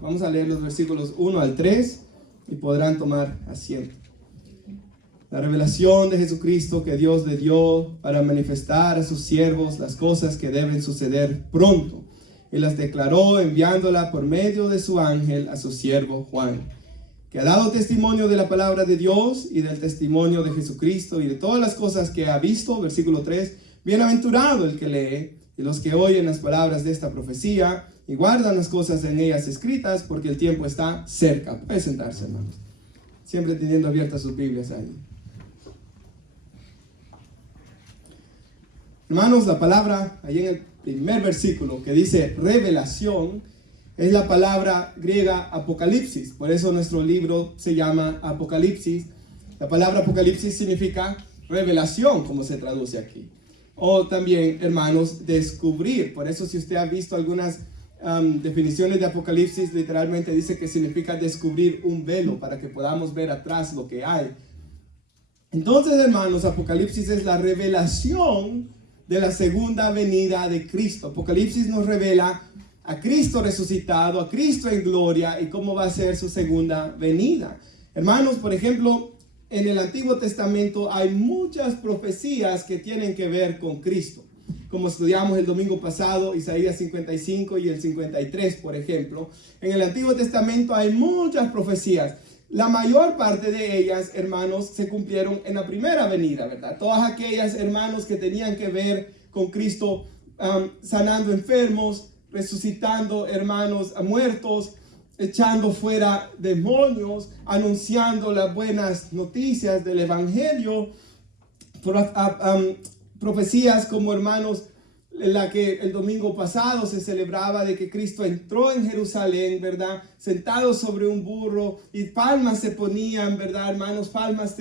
Vamos a leer los versículos 1 al 3 y podrán tomar asiento. La revelación de Jesucristo que Dios le dio para manifestar a sus siervos las cosas que deben suceder pronto. Y las declaró enviándola por medio de su ángel a su siervo Juan, que ha dado testimonio de la palabra de Dios y del testimonio de Jesucristo y de todas las cosas que ha visto. Versículo 3. Bienaventurado el que lee y los que oyen las palabras de esta profecía y guardan las cosas en ellas escritas, porque el tiempo está cerca. Pueden sentarse, hermanos. Siempre teniendo abiertas sus Biblias ahí. Hermanos, la palabra, ahí en el primer versículo que dice revelación, es la palabra griega apocalipsis. Por eso nuestro libro se llama Apocalipsis. La palabra apocalipsis significa revelación, como se traduce aquí. O también, hermanos, descubrir. Por eso si usted ha visto algunas definiciones de apocalipsis, literalmente dice que significa descubrir un velo para que podamos ver atrás lo que hay. Entonces, hermanos, apocalipsis es la revelación de la segunda venida de Cristo. Apocalipsis nos revela a Cristo resucitado, a Cristo en gloria y cómo va a ser su segunda venida. Hermanos, por ejemplo, en el Antiguo Testamento hay muchas profecías que tienen que ver con Cristo. Como estudiamos el domingo pasado, Isaías 55 y el 53, por ejemplo. En el Antiguo Testamento hay muchas profecías. La mayor parte de ellas, hermanos, se cumplieron en la primera venida, ¿verdad? Todas aquellas, hermanos, que tenían que ver con Cristo sanando enfermos, resucitando, hermanos, a muertos, echando fuera demonios, anunciando las buenas noticias del Evangelio, profecías como, hermanos, la que el domingo pasado se celebraba de que Cristo entró en Jerusalén, ¿verdad? Sentado sobre un burro y palmas se ponían, ¿verdad, hermanos? Palmas,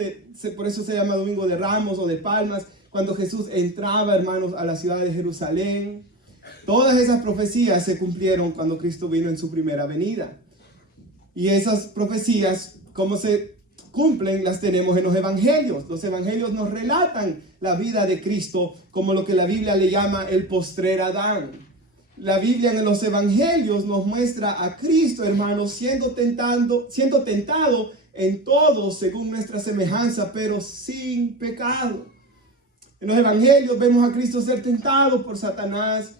por eso se llama Domingo de Ramos o de Palmas, cuando Jesús entraba, hermanos, a la ciudad de Jerusalén. Todas esas profecías se cumplieron cuando Cristo vino en su primera venida. Y esas profecías, ¿cómo se cumplen? Las tenemos en los evangelios. Los evangelios nos relatan la vida de Cristo como lo que la Biblia le llama el postrer Adán. La Biblia en los evangelios nos muestra a Cristo, hermanos, siendo tentado en todo según nuestra semejanza, pero sin pecado. En los evangelios vemos a Cristo ser tentado por Satanás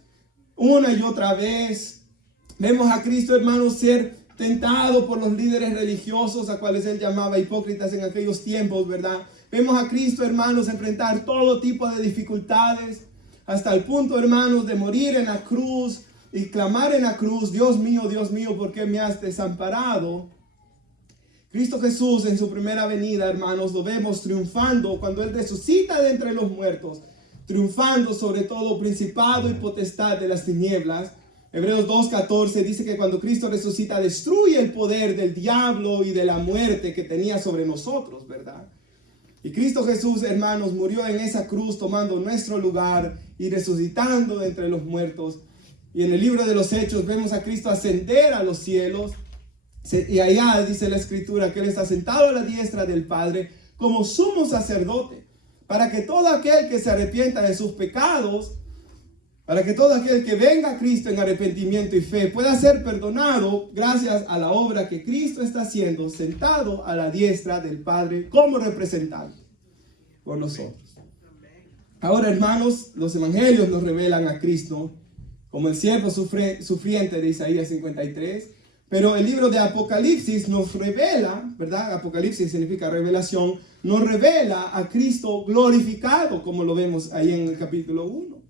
una y otra vez. Vemos a Cristo, hermanos, ser tentado por los líderes religiosos a cuales él llamaba hipócritas en aquellos tiempos, ¿verdad? Vemos a Cristo, hermanos, enfrentar todo tipo de dificultades hasta el punto, hermanos, de morir en la cruz y clamar en la cruz: Dios mío, ¿por qué me has desamparado? Cristo Jesús en su primera venida, hermanos, lo vemos triunfando cuando él resucita de entre los muertos, triunfando sobre todo principado y potestad de las tinieblas. Hebreos 2:14 dice que cuando Cristo resucita destruye el poder del diablo y de la muerte que tenía sobre nosotros, ¿verdad? Y Cristo Jesús, hermanos, murió en esa cruz tomando nuestro lugar y resucitando de entre los muertos. Y en el libro de los Hechos vemos a Cristo ascender a los cielos. Y allá dice la Escritura que Él está sentado a la diestra del Padre como sumo sacerdote, para que todo aquel que se arrepienta de sus pecados, para que todo aquel que venga a Cristo en arrepentimiento y fe pueda ser perdonado gracias a la obra que Cristo está haciendo sentado a la diestra del Padre como representante por nosotros. Ahora, hermanos, los evangelios nos revelan a Cristo como el siervo sufriente de Isaías 53, pero el libro de Apocalipsis nos revela, ¿verdad? Apocalipsis significa revelación, nos revela a Cristo glorificado, como lo vemos ahí en el capítulo 1.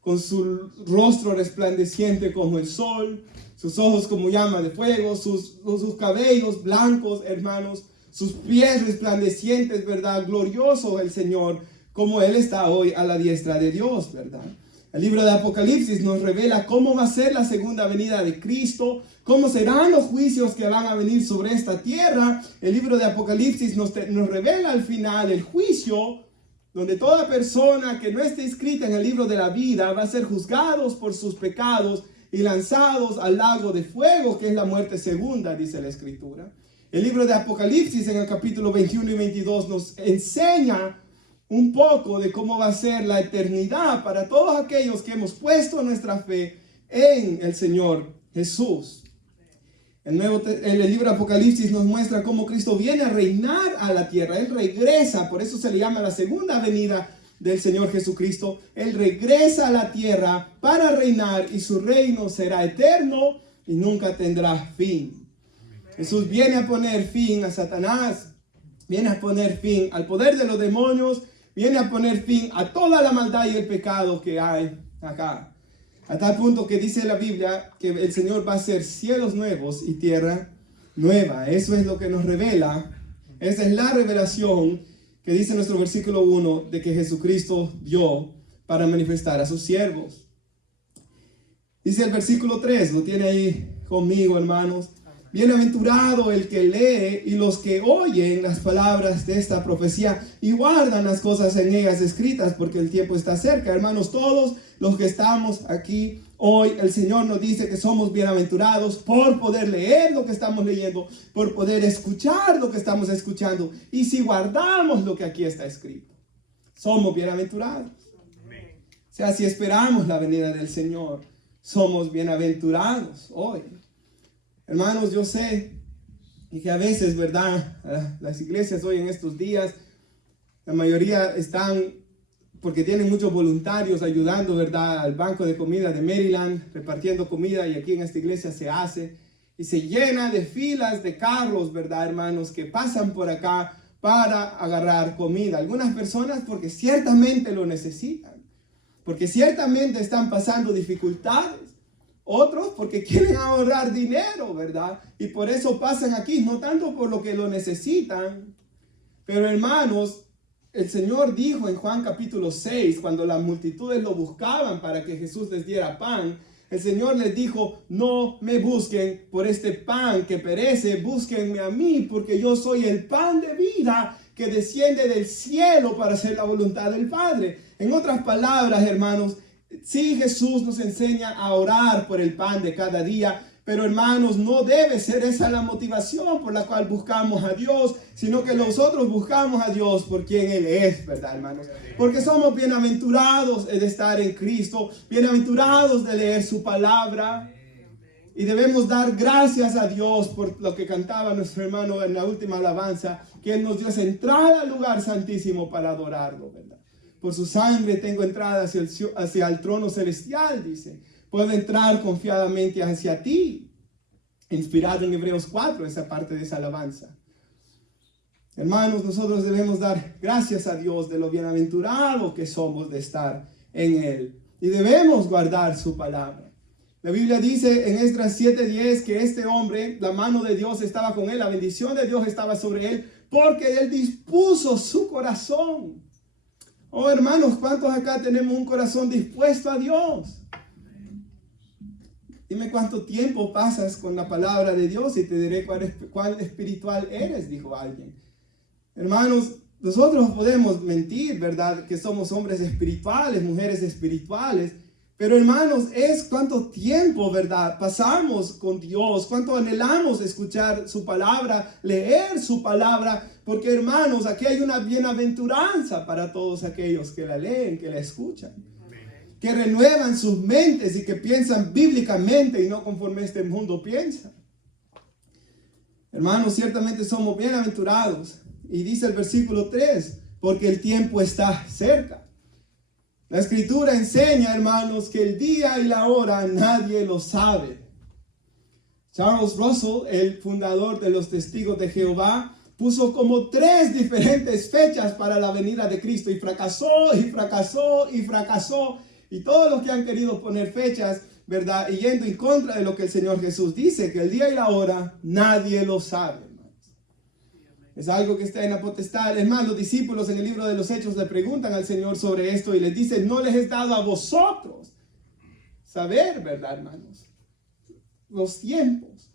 Con su rostro resplandeciente como el sol, sus ojos como llama de fuego, sus cabellos blancos, hermanos, sus pies resplandecientes, ¿verdad? Glorioso el Señor, como Él está hoy a la diestra de Dios, ¿verdad? El libro de Apocalipsis nos revela cómo va a ser la segunda venida de Cristo, cómo serán los juicios que van a venir sobre esta tierra. El libro de Apocalipsis nos revela al final el juicio, donde toda persona que no esté inscrita en el libro de la vida va a ser juzgados por sus pecados y lanzados al lago de fuego, que es la muerte segunda, dice la Escritura. El libro de Apocalipsis en el capítulo 21 y 22 nos enseña un poco de cómo va a ser la eternidad para todos aquellos que hemos puesto nuestra fe en el Señor Jesús. El libro de Apocalipsis nos muestra cómo Cristo viene a reinar a la tierra. Él regresa, por eso se le llama la segunda venida del Señor Jesucristo. Él regresa a la tierra para reinar y su reino será eterno y nunca tendrá fin. Jesús viene a poner fin a Satanás, viene a poner fin al poder de los demonios, viene a poner fin a toda la maldad y el pecado que hay acá. A tal punto que dice la Biblia que el Señor va a hacer cielos nuevos y tierra nueva. Eso es lo que nos revela. Esa es la revelación que dice nuestro versículo 1 de que Jesucristo dio para manifestar a sus siervos. Dice el versículo 3, lo tiene ahí conmigo, hermanos. Bienaventurado el que lee y los que oyen las palabras de esta profecía y guardan las cosas en ellas escritas, porque el tiempo está cerca. Hermanos, todos los que estamos aquí hoy, el Señor nos dice que somos bienaventurados por poder leer lo que estamos leyendo, por poder escuchar lo que estamos escuchando. Y si guardamos lo que aquí está escrito, somos bienaventurados. O sea, si esperamos la venida del Señor, somos bienaventurados hoy. Hermanos, yo sé que a veces, ¿verdad? Las iglesias hoy en estos días, la mayoría están, porque tienen muchos voluntarios ayudando, ¿verdad? Al banco de comida de Maryland, repartiendo comida, y aquí en esta iglesia se hace, y se llena de filas de carros, ¿verdad, hermanos? Que pasan por acá para agarrar comida. Algunas personas porque ciertamente lo necesitan, porque ciertamente están pasando dificultades. Otros porque quieren ahorrar dinero, ¿verdad? Y por eso pasan aquí, no tanto por lo que lo necesitan. Pero hermanos, el Señor dijo en Juan capítulo 6, cuando las multitudes lo buscaban para que Jesús les diera pan, el Señor les dijo, no me busquen por este pan que perece, búsquenme a mí, porque yo soy el pan de vida que desciende del cielo para hacer la voluntad del Padre. En otras palabras, hermanos, sí, Jesús nos enseña a orar por el pan de cada día, pero hermanos, no debe ser esa la motivación por la cual buscamos a Dios, sino que nosotros buscamos a Dios por quien Él es, ¿verdad, hermanos? Porque somos bienaventurados de estar en Cristo, bienaventurados de leer su palabra, y debemos dar gracias a Dios por lo que cantaba nuestro hermano en la última alabanza, que Él nos dio esa entrada al lugar santísimo para adorarlo, ¿verdad? Por su sangre tengo entrada hacia el trono celestial, dice. Puedo entrar confiadamente hacia ti. Inspirado en Hebreos 4, esa parte de esa alabanza. Hermanos, nosotros debemos dar gracias a Dios de lo bienaventurado que somos de estar en Él. Y debemos guardar su palabra. La Biblia dice en Esdras 7:10 que este hombre, la mano de Dios estaba con él, la bendición de Dios estaba sobre él, porque Él dispuso su corazón. Oh, hermanos, ¿cuántos acá tenemos un corazón dispuesto a Dios? Dime cuánto tiempo pasas con la palabra de Dios y te diré cuán espiritual eres, dijo alguien. Hermanos, nosotros podemos mentir, ¿verdad? Que somos hombres espirituales, mujeres espirituales. Pero hermanos, es cuánto tiempo, ¿verdad? Pasamos con Dios, cuánto anhelamos escuchar su palabra, leer su palabra, porque hermanos, aquí hay una bienaventuranza para todos aquellos que la leen, que la escuchan, que renuevan sus mentes y que piensan bíblicamente y no conforme este mundo piensa. Hermanos, ciertamente somos bienaventurados. Y dice el versículo 3, porque el tiempo está cerca. La Escritura enseña, hermanos, que el día y la hora nadie lo sabe. Charles Russell, el fundador de los Testigos de Jehová, puso como 3 diferentes fechas para la venida de Cristo y fracasó y fracasó y fracasó. Y todos los que han querido poner fechas, ¿verdad? Y yendo en contra de lo que el Señor Jesús dice, que el día y la hora nadie lo sabe. Es algo que está en la potestad. Es más, los discípulos en el libro de los Hechos le preguntan al Señor sobre esto y les dicen, no les es dado a vosotros saber, ¿verdad, hermanos? Los tiempos.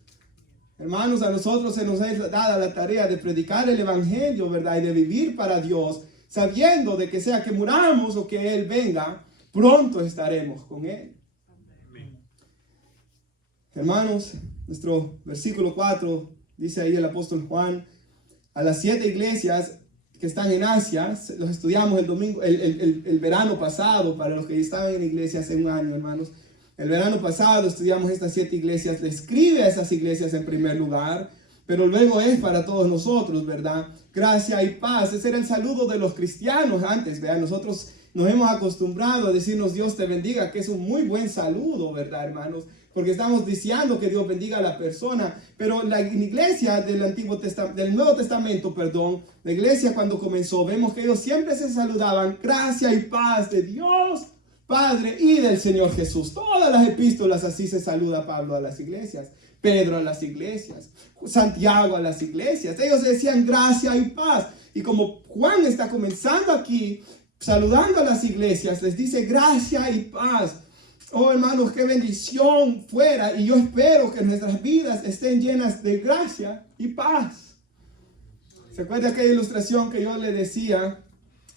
Hermanos, a nosotros se nos es dada la tarea de predicar el evangelio, ¿verdad? Y de vivir para Dios, sabiendo de que sea que muramos o que Él venga, pronto estaremos con Él. Amén. Hermanos, nuestro versículo 4, dice ahí el apóstol Juan, a las 7 iglesias que están en Asia, los estudiamos el verano pasado, para los que estaban en la iglesia hace un año, hermanos. El verano pasado estudiamos estas 7 iglesias, le escribe a esas iglesias en primer lugar, pero luego es para todos nosotros, ¿verdad? Gracia y paz, ese era el saludo de los cristianos antes, ¿verdad? Nosotros nos hemos acostumbrado a decirnos Dios te bendiga, que es un muy buen saludo, ¿verdad, hermanos? Porque estamos diciendo que Dios bendiga a la persona, pero la iglesia del Nuevo Testamento, la iglesia cuando comenzó, vemos que ellos siempre se saludaban, gracia y paz de Dios, Padre y del Señor Jesús. Todas las epístolas así se saluda Pablo a las iglesias, Pedro a las iglesias, Santiago a las iglesias. Ellos decían gracia y paz. Y como Juan está comenzando aquí, saludando a las iglesias, les dice gracia y paz. Oh, hermanos, qué bendición fuera. Y yo espero que nuestras vidas estén llenas de gracia y paz. ¿Se acuerda aquella ilustración que yo le decía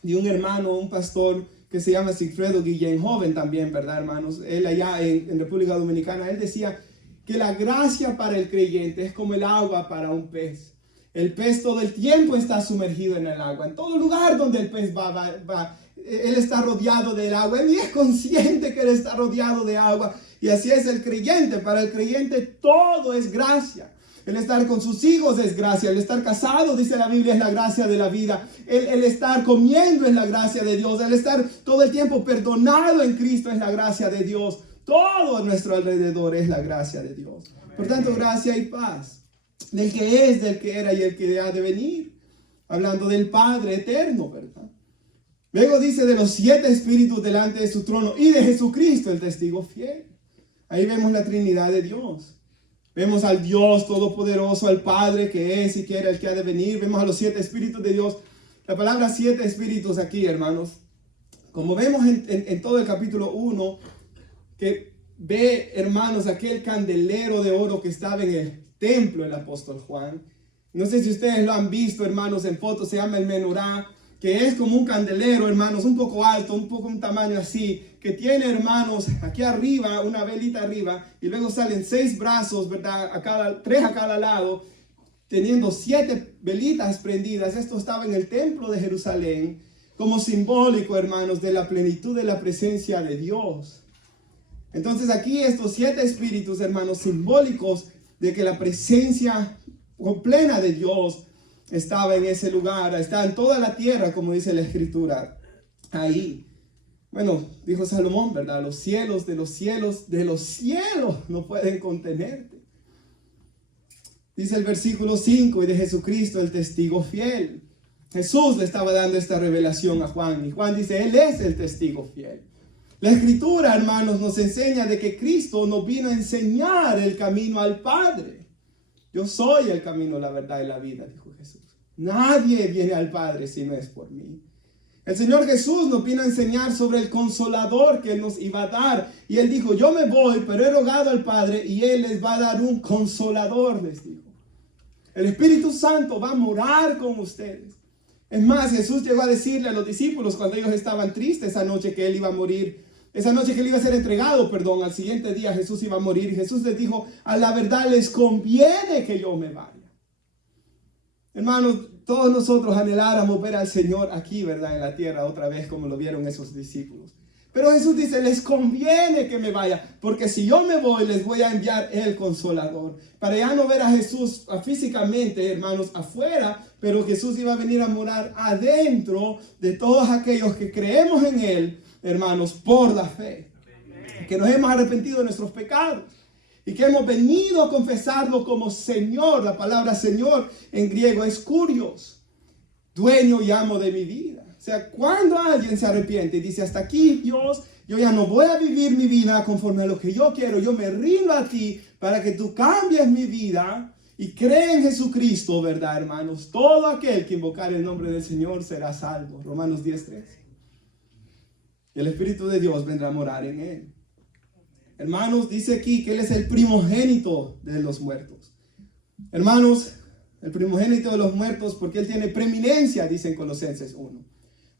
de un hermano, un pastor que se llama Sigfredo Guillén, joven también, ¿verdad, hermanos? Él allá en República Dominicana, él decía que la gracia para el creyente es como el agua para un pez. El pez todo el tiempo está sumergido en el agua. En todo lugar donde el pez va, él está rodeado del agua. Él es consciente que él está rodeado de agua. Y así es el creyente. Para el creyente todo es gracia. El estar con sus hijos es gracia. El estar casado, dice la Biblia, es la gracia de la vida. El estar comiendo es la gracia de Dios. El estar todo el tiempo perdonado en Cristo es la gracia de Dios. Todo a nuestro alrededor es la gracia de Dios. Por tanto, gracia y paz. Del que es, del que era y el que ha de venir. Hablando del Padre eterno, ¿verdad? Luego dice de los 7 espíritus delante de su trono y de Jesucristo, el testigo fiel. Ahí vemos la Trinidad de Dios. Vemos al Dios todopoderoso, al Padre que es y que era el que ha de venir. Vemos a los 7 espíritus de Dios. La palabra 7 espíritus aquí, hermanos, como vemos en todo el capítulo 1, que ve, hermanos, aquel candelero de oro que estaba en el templo del apóstol Juan. No sé si ustedes lo han visto, hermanos, en fotos, se llama el menorá, que es como un candelero, hermanos, un poco alto, un tamaño así, que tiene, hermanos, aquí arriba, una velita arriba, y luego salen 6 brazos, ¿verdad? 3 a cada lado, teniendo 7 velitas prendidas. Esto estaba en el templo de Jerusalén, como simbólico, hermanos, de la plenitud de la presencia de Dios. Entonces aquí estos 7 espíritus, hermanos, simbólicos de que la presencia plena de Dios estaba en ese lugar, está en toda la tierra, como dice la Escritura, ahí. Bueno, dijo Salomón, ¿verdad? Los cielos de los cielos de los cielos no pueden contenerte. Dice el versículo 5, y de Jesucristo el testigo fiel. Jesús le estaba dando esta revelación a Juan, y Juan dice, Él es el testigo fiel. La Escritura, hermanos, nos enseña de que Cristo nos vino a enseñar el camino al Padre. Yo soy el camino, la verdad y la vida, dijo Jesús. Nadie viene al Padre si no es por mí. El Señor Jesús nos vino a enseñar sobre el Consolador que Él nos iba a dar. Y Él dijo, yo me voy, pero he rogado al Padre y Él les va a dar un Consolador, les dijo. El Espíritu Santo va a morar con ustedes. Es más, Jesús llegó a decirle a los discípulos cuando ellos estaban tristes esa noche que Él iba a morir. Esa noche que Él iba a ser entregado, al siguiente día Jesús iba a morir. Y Jesús les dijo, a la verdad les conviene que yo me vaya. Hermanos, todos nosotros anheláramos ver al Señor aquí, ¿verdad? En la tierra otra vez como lo vieron esos discípulos. Pero Jesús dice, les conviene que me vaya, porque si yo me voy, les voy a enviar el Consolador. Para ya no ver a Jesús físicamente, hermanos, afuera, pero Jesús iba a venir a morar adentro de todos aquellos que creemos en Él, hermanos, por la fe. Que nos hemos arrepentido de nuestros pecados. Y que hemos venido a confesarlo como Señor. La palabra Señor en griego es kurios, dueño y amo de mi vida. O sea, cuando alguien se arrepiente y dice, hasta aquí, Dios, yo ya no voy a vivir mi vida conforme a lo que yo quiero. Yo me rindo a ti para que tú cambies mi vida y cree en Jesucristo, ¿verdad, hermanos? Todo aquel que invocar el nombre del Señor será salvo. Romanos 10:13. Y el Espíritu de Dios vendrá a morar en él. Hermanos, dice aquí que Él es el primogénito de los muertos. Hermanos, el primogénito de los muertos porque Él tiene preeminencia, dice en Colosenses 1.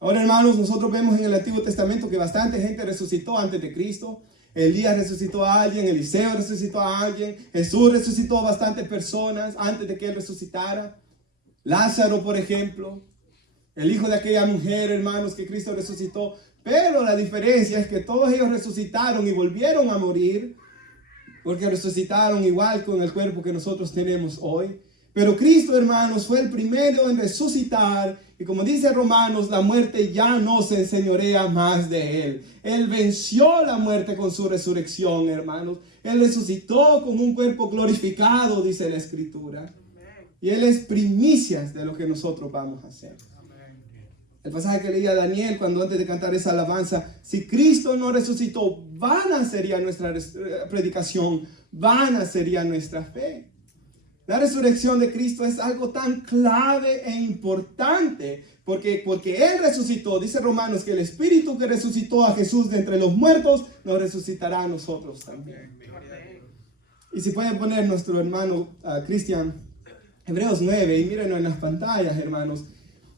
Ahora, hermanos, nosotros vemos en el Antiguo Testamento que bastante gente resucitó antes de Cristo. Elías resucitó a alguien, Eliseo resucitó a alguien, Jesús resucitó a bastantes personas antes de que Él resucitara. Lázaro, por ejemplo, el hijo de aquella mujer, hermanos, que Cristo resucitó. Pero la diferencia es que todos ellos resucitaron y volvieron a morir, porque resucitaron igual con el cuerpo que nosotros tenemos hoy. Pero Cristo, hermanos, fue el primero en resucitar. Y como dice Romanos, la muerte ya no se enseñorea más de él. Él venció la muerte con su resurrección, hermanos. Él resucitó con un cuerpo glorificado, dice la Escritura. Y él es primicias de lo que nosotros vamos a hacer. El pasaje que leía Daniel cuando antes de cantar esa alabanza: si Cristo no resucitó, vana sería nuestra predicación, vana sería nuestra fe. La resurrección de Cristo es algo tan clave e importante porque Él resucitó. Dice Romanos que el Espíritu que resucitó a Jesús de entre los muertos nos resucitará a nosotros también. Y si pueden poner nuestro hermano Cristian, Hebreos 9, y mírenlo en las pantallas, hermanos.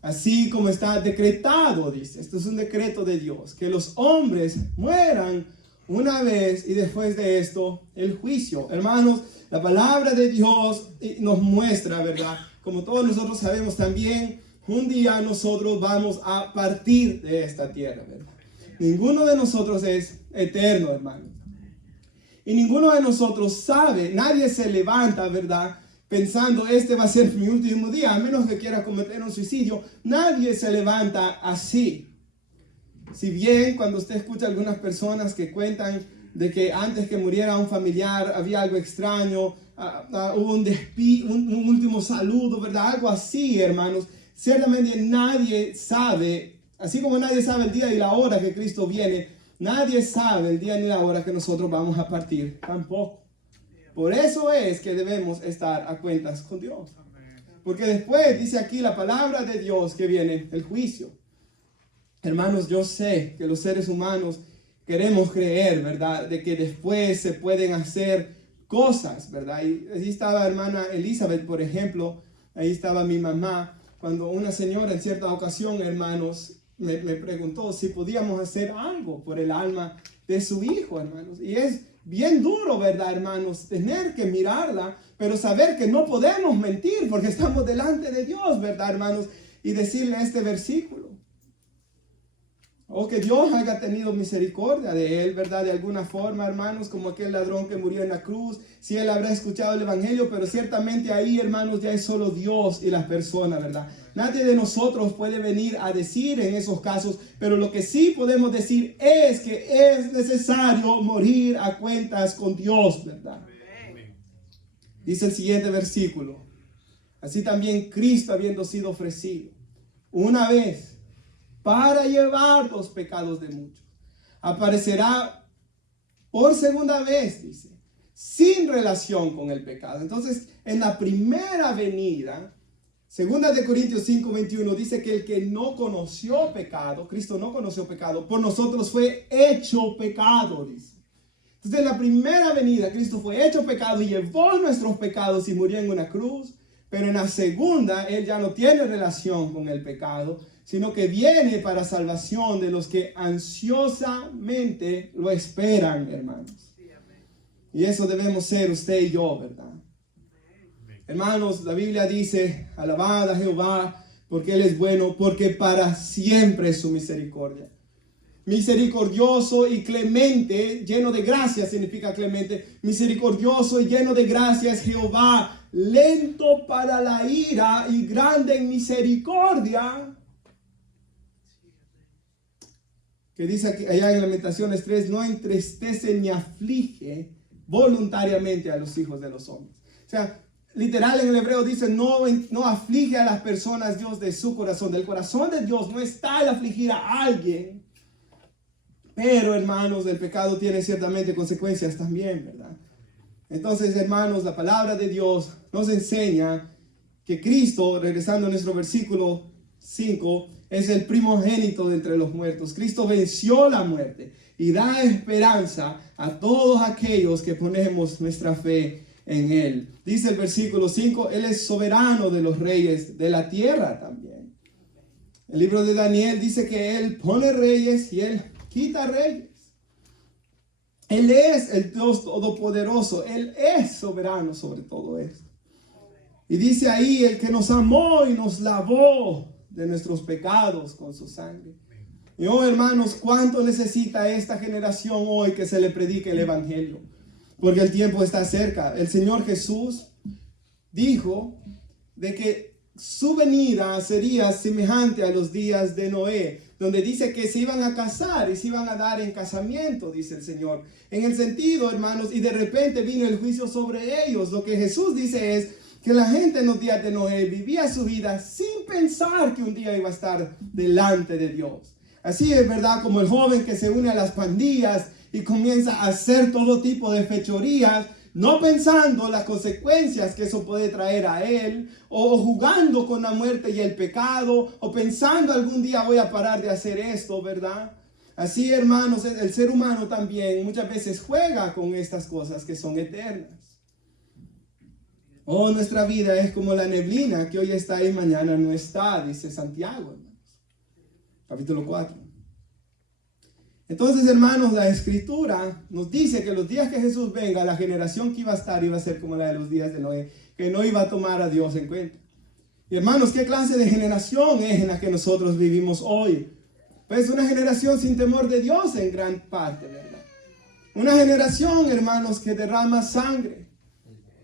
Así como está decretado, dice, esto es un decreto de Dios, que los hombres mueran una vez y después de esto el juicio. Hermanos, la palabra de Dios nos muestra, ¿verdad? Como todos nosotros sabemos también, un día nosotros vamos a partir de esta tierra, ¿verdad? Ninguno de nosotros es eterno, hermanos. Y ninguno de nosotros sabe, nadie se levanta, ¿verdad?, pensando, este va a ser mi último día, a menos que quiera cometer un suicidio. Nadie se levanta así. Si bien cuando usted escucha a algunas personas que cuentan de que antes que muriera un familiar había algo extraño, hubo un último saludo, ¿verdad? Algo así, hermanos. Ciertamente nadie sabe, así como nadie sabe el día y la hora que Cristo viene, nadie sabe el día ni la hora que nosotros vamos a partir, tampoco. Por eso es que debemos estar a cuentas con Dios. Porque después dice aquí la palabra de Dios que viene el juicio. Hermanos, yo sé que los seres humanos queremos creer, ¿verdad?, de que después se pueden hacer cosas, ¿verdad? Y ahí estaba hermana Elizabeth, por ejemplo, ahí estaba mi mamá, cuando una señora en cierta ocasión, hermanos, me preguntó si podíamos hacer algo por el alma de su hijo, hermanos. Y es bien duro, ¿verdad, hermanos?, tener que mirarla, pero saber que no podemos mentir porque estamos delante de Dios, ¿verdad, hermanos? Y decirle este versículo. O que Dios haya tenido misericordia de él, ¿verdad? De alguna forma, hermanos, como aquel ladrón que murió en la cruz. Si él habrá escuchado el evangelio, pero ciertamente ahí, hermanos, ya es solo Dios y las personas, ¿verdad? Nadie de nosotros puede venir a decir en esos casos, pero lo que sí podemos decir es que es necesario morir a cuentas con Dios, ¿verdad? Dice el siguiente versículo: así también Cristo, habiendo sido ofrecido una vez para llevar los pecados de muchos, aparecerá por segunda vez, dice, sin relación con el pecado. Entonces, en la primera venida, 2 Corintios 5:21 dice que el que no conoció pecado, Cristo no conoció pecado, por nosotros fue hecho pecado, dice. Entonces, en la primera venida, Cristo fue hecho pecado y llevó nuestros pecados y murió en una cruz. Pero en la segunda, Él ya no tiene relación con el pecado, sino que viene para salvación de los que ansiosamente lo esperan, hermanos. Y eso debemos ser usted y yo, ¿verdad? Hermanos, la Biblia dice: alabad a Jehová porque Él es bueno, porque para siempre es su misericordia. Misericordioso y clemente, lleno de gracia significa clemente. Misericordioso y lleno de gracia es Jehová, lento para la ira y grande en misericordia. Que dice aquí, allá en Lamentaciones 3, no entristece ni aflige voluntariamente a los hijos de los hombres. O sea, literal en el hebreo dice, no aflige a las personas Dios de su corazón. Del corazón de Dios no está el afligir a alguien. Pero, hermanos, el pecado tiene ciertamente consecuencias también, ¿verdad? Entonces, hermanos, la palabra de Dios nos enseña que Cristo, regresando a nuestro versículo 5, es el primogénito de entre los muertos. Cristo venció la muerte y da esperanza a todos aquellos que ponemos nuestra fe en Él. Dice el versículo 5, Él es soberano de los reyes de la tierra también. El libro de Daniel dice que Él pone reyes y Él quita reyes. Él es el Dios todopoderoso. Él es soberano sobre todo esto. Y dice ahí, el que nos amó y nos lavó de nuestros pecados con su sangre. Y oh, hermanos, ¿cuánto necesita esta generación hoy que se le predique el evangelio? Porque el tiempo está cerca. El Señor Jesús dijo de que su venida sería semejante a los días de Noé, donde dice que se iban a casar y se iban a dar en casamiento, dice el Señor. En el sentido, hermanos, y de repente vino el juicio sobre ellos. Lo que Jesús dice es que la gente en los días de Noé vivía su vida sin pensar que un día iba a estar delante de Dios. Así es, ¿verdad? Como el joven que se une a las pandillas y comienza a hacer todo tipo de fechorías, no pensando las consecuencias que eso puede traer a él, o jugando con la muerte y el pecado, o pensando algún día voy a parar de hacer esto, ¿verdad? Así, hermanos, el ser humano también muchas veces juega con estas cosas que son eternas. Oh, nuestra vida es como la neblina que hoy está y mañana no está, dice Santiago, hermanos. Capítulo 4. Entonces, hermanos, la Escritura nos dice que los días que Jesús venga, la generación que iba a estar iba a ser como la de los días de Noé, que no iba a tomar a Dios en cuenta. Y hermanos, ¿qué clase de generación es en la que nosotros vivimos hoy? Pues una generación sin temor de Dios en gran parte, ¿verdad? Una generación, hermanos, que derrama sangre.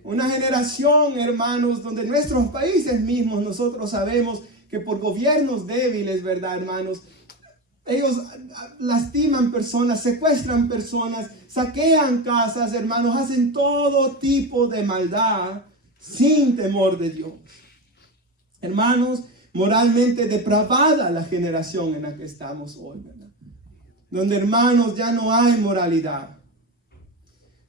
Una generación, hermanos, donde nuestros países mismos nosotros sabemos que por gobiernos débiles, ¿verdad, hermanos? Ellos lastiman personas, secuestran personas, saquean casas, hermanos, hacen todo tipo de maldad sin temor de Dios. Hermanos, moralmente depravada la generación en la que estamos hoy, ¿verdad? Donde, hermanos, ya no hay moralidad.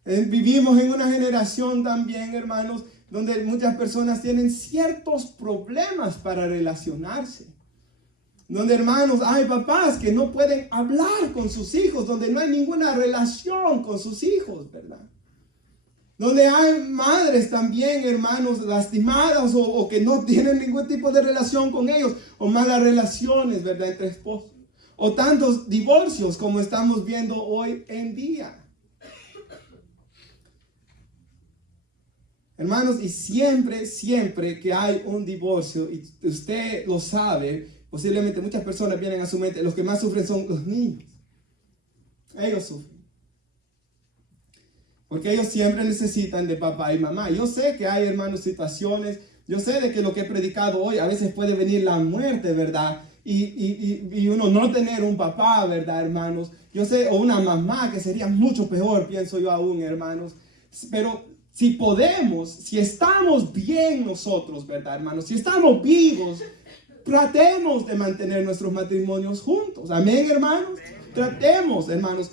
Vivimos en una generación también, hermanos, donde muchas personas tienen ciertos problemas para relacionarse. Donde, hermanos, hay papás que no pueden hablar con sus hijos, donde no hay ninguna relación con sus hijos, ¿verdad? Donde hay madres también, hermanos, lastimadas o que no tienen ningún tipo de relación con ellos, o malas relaciones, ¿verdad?, entre esposos. O tantos divorcios como estamos viendo hoy en día. Hermanos, y siempre que hay un divorcio, y usted lo sabe, posiblemente muchas personas vienen a su mente, los que más sufren son los niños. Ellos sufren. Porque ellos siempre necesitan de papá y mamá. Yo sé que hay, hermanos, situaciones, yo sé de que lo que he predicado hoy, a veces puede venir la muerte, ¿verdad? Y uno no tener un papá, ¿verdad, hermanos? Yo sé, o una mamá, que sería mucho peor, pienso yo aún, hermanos. Pero si podemos, si estamos bien nosotros, ¿verdad, hermanos? Si estamos vivos, tratemos de mantener nuestros matrimonios juntos. Amén, hermanos. Tratemos, hermanos.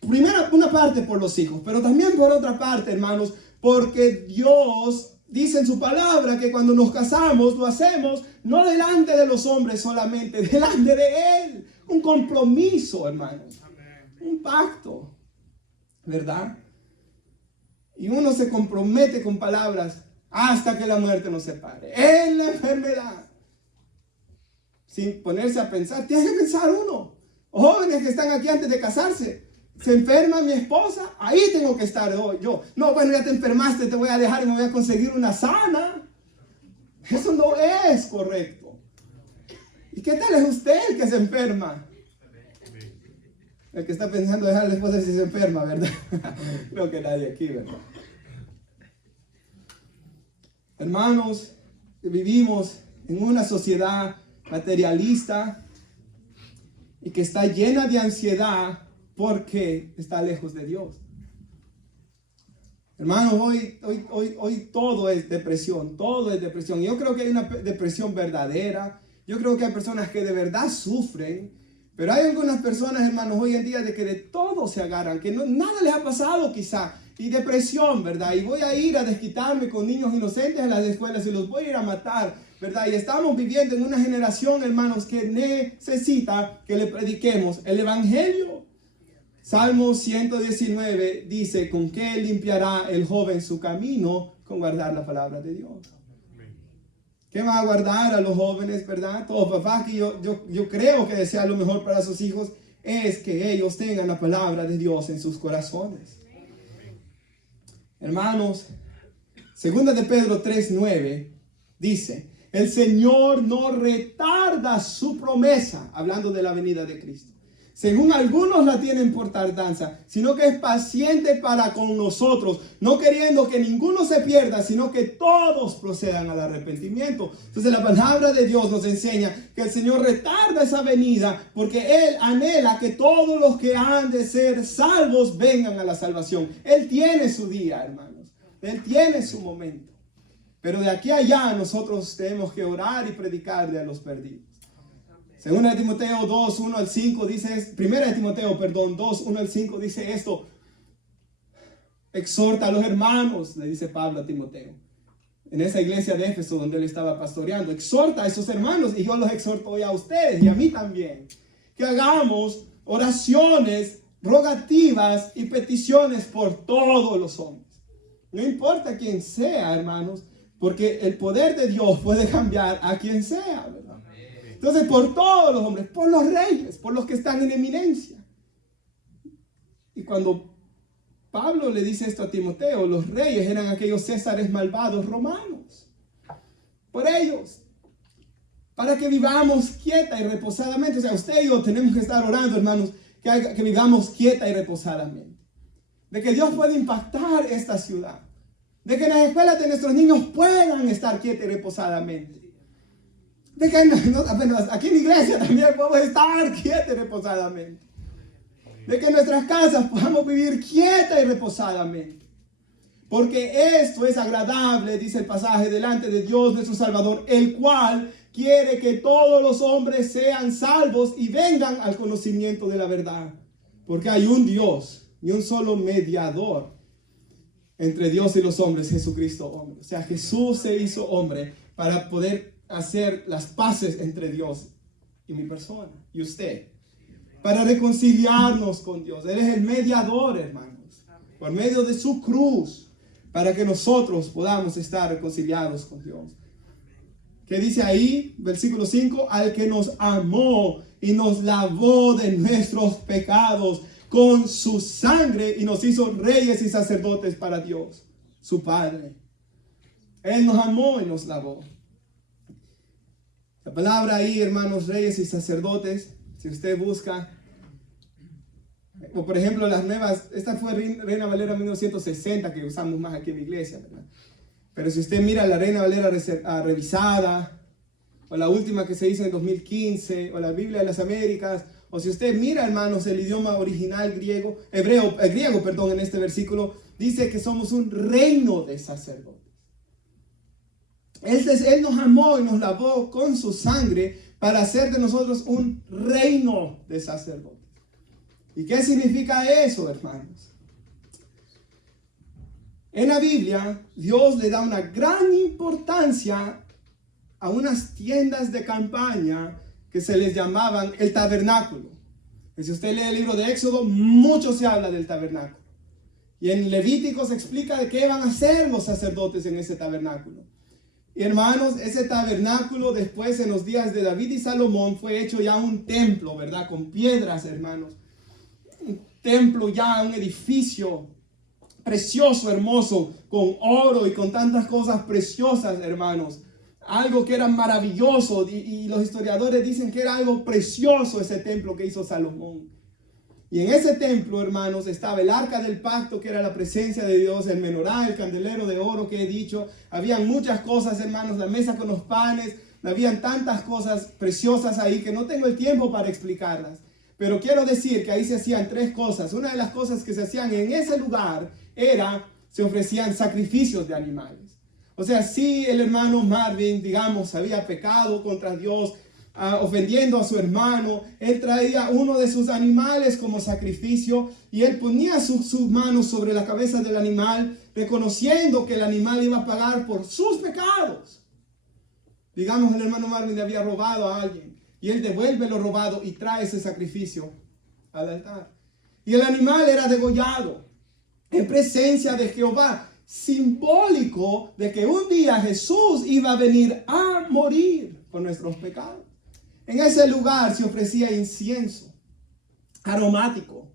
Primero, una parte por los hijos, pero también por otra parte, hermanos, porque Dios dice en su palabra que cuando nos casamos, lo hacemos no delante de los hombres solamente, delante de Él. Un compromiso, hermanos. Un pacto, ¿verdad? Y uno se compromete con palabras hasta que la muerte nos separe. En la enfermedad. Sin ponerse a pensar, tiene que pensar uno. Jóvenes que están aquí antes de casarse. Se enferma mi esposa, ahí tengo que estar yo. No, bueno, ya te enfermaste, te voy a dejar y me voy a conseguir una sana. Eso no es correcto. ¿Y qué tal es usted el que se enferma? El que está pensando dejar a la esposa si se enferma, ¿verdad? Creo que nadie aquí, ¿verdad? Hermanos, vivimos en una sociedad materialista y que está llena de ansiedad porque está lejos de Dios. Hermanos, hoy todo es depresión, todo es depresión. Yo creo que hay una depresión verdadera. Yo creo que hay personas que de verdad sufren, pero hay algunas personas, hermanos, hoy en día de que de todo se agarran, que nada les ha pasado quizá, y depresión, ¿verdad? Y voy a ir a desquitarme con niños inocentes a las escuelas y los voy a ir a matar, ¿verdad? Y estamos viviendo en una generación, hermanos, que necesita que le prediquemos el evangelio. Salmo 119 dice, ¿con qué limpiará el joven su camino? Con guardar la palabra de Dios. ¿Qué va a guardar a los jóvenes, verdad? Todo papá que yo creo que desea lo mejor para sus hijos es que ellos tengan la palabra de Dios en sus corazones. Hermanos, 2 de Pedro 3:9 dice, El Señor no retarda su promesa, hablando de la venida de Cristo. Según algunos la tienen por tardanza, sino que es paciente para con nosotros, no queriendo que ninguno se pierda, sino que todos procedan al arrepentimiento. Entonces la palabra de Dios nos enseña que el Señor retarda esa venida porque Él anhela que todos los que han de ser salvos vengan a la salvación. Él tiene su día, hermanos. Él tiene su momento. Pero de aquí a allá nosotros tenemos que orar y predicarle a los perdidos. Según Timoteo 2, 1 al 5 dice, 1 Timoteo, 2, 1 al 5 dice esto. Exhorta a los hermanos, le dice Pablo a Timoteo. En esa iglesia de Éfeso donde él estaba pastoreando. Exhorta a esos hermanos y yo los exhorto hoy a ustedes y a mí también. Que hagamos oraciones, rogativas y peticiones por todos los hombres. No importa quién sea, hermanos, porque el poder de Dios puede cambiar a quien sea, ¿verdad? Entonces, por todos los hombres, por los reyes, por los que están en eminencia. Y cuando Pablo le dice esto a Timoteo, los reyes eran aquellos césares malvados romanos. Por ellos, para que vivamos quieta y reposadamente. O sea, usted y yo tenemos que estar orando, hermanos, que vivamos quieta y reposadamente. De que Dios pueda impactar esta ciudad. De que en las escuelas de nuestros niños puedan estar quieta y reposadamente. De que aquí en la iglesia también podemos estar quieta y reposadamente. De que en nuestras casas podamos vivir quieta y reposadamente. Porque esto es agradable, dice el pasaje, delante de Dios nuestro Salvador, el cual quiere que todos los hombres sean salvos y vengan al conocimiento de la verdad. Porque hay un Dios y un solo mediador entre Dios y los hombres, Jesucristo hombre. O sea, Jesús se hizo hombre para poder hacer las paces entre Dios y mi persona y usted, para reconciliarnos con Dios. Él es el mediador, hermanos, por medio de su cruz, para que nosotros podamos estar reconciliados con Dios. ¿Qué dice ahí? Versículo 5, al que nos amó y nos lavó de nuestros pecados con su sangre y nos hizo reyes y sacerdotes para Dios, su Padre. Él nos amó y nos lavó. La palabra ahí, hermanos, reyes y sacerdotes, si usted busca, o por ejemplo las nuevas, esta fue Reina Valera 1960 que usamos más aquí en la iglesia, ¿verdad? Pero si usted mira la Reina Valera revisada, o la última que se hizo en 2015, o la Biblia de las Américas, o si usted mira, hermanos, el idioma original griego, en este versículo, dice que somos un reino de sacerdotes. Él nos amó y nos lavó con su sangre para hacer de nosotros un reino de sacerdotes. ¿Y qué significa eso, hermanos? En la Biblia, Dios le da una gran importancia a unas tiendas de campaña que se les llamaban el tabernáculo. Y si usted lee el libro de Éxodo, mucho se habla del tabernáculo. Y en Levítico se explica de qué van a hacer los sacerdotes en ese tabernáculo. Y hermanos, ese tabernáculo después en los días de David y Salomón fue hecho ya un templo, ¿verdad? Con piedras, hermanos. Un templo ya, un edificio precioso, hermoso, con oro y con tantas cosas preciosas, hermanos. Algo que era maravilloso y los historiadores dicen que era algo precioso ese templo que hizo Salomón. Y en ese templo, hermanos, estaba el arca del pacto, que era la presencia de Dios, el menorá, el candelero de oro que he dicho. Habían muchas cosas, hermanos, la mesa con los panes. Habían tantas cosas preciosas ahí que no tengo el tiempo para explicarlas. Pero quiero decir que ahí se hacían tres cosas. Una de las cosas que se hacían en ese lugar se ofrecían sacrificios de animales. O sea, si el hermano Marvin, digamos, había pecado contra Dios, ofendiendo a su hermano, él traía uno de sus animales como sacrificio y él ponía sus manos sobre la cabeza del animal, reconociendo que el animal iba a pagar por sus pecados. Digamos, el hermano Marvin le había robado a alguien y él devuelve lo robado y trae ese sacrificio al altar. Y el animal era degollado en presencia de Jehová, simbólico de que un día Jesús iba a venir a morir por nuestros pecados. En ese lugar se ofrecía incienso aromático,